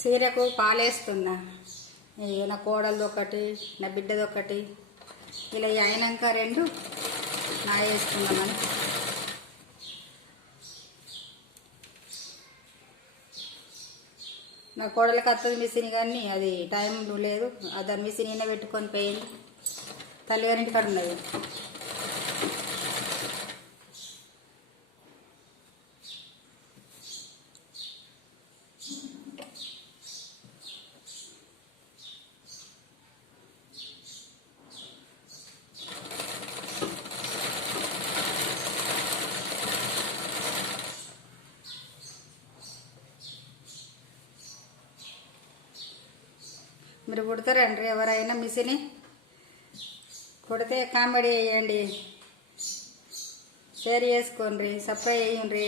చీరకు పాలేస్తున్నా. నా కోడలది ఒకటి, నా బిడ్డది ఒకటి, ఇలా అయినాక 2 నా వేసుకున్నామని. నా కోడలికి వస్తుంది మిషన్, కానీ అది టైం లేదు. దాని మిషన్ ఈయన పెట్టుకొని పోయింది. తల్లిగారింటి కాడ ఉన్నది. మీరు కుడతారండి ఎవరైనా మిషన్? కుడితే కామెడీ వేయండి, షేర్ చేసుకోండి, సబ్స్క్రైబ్ చేయండి.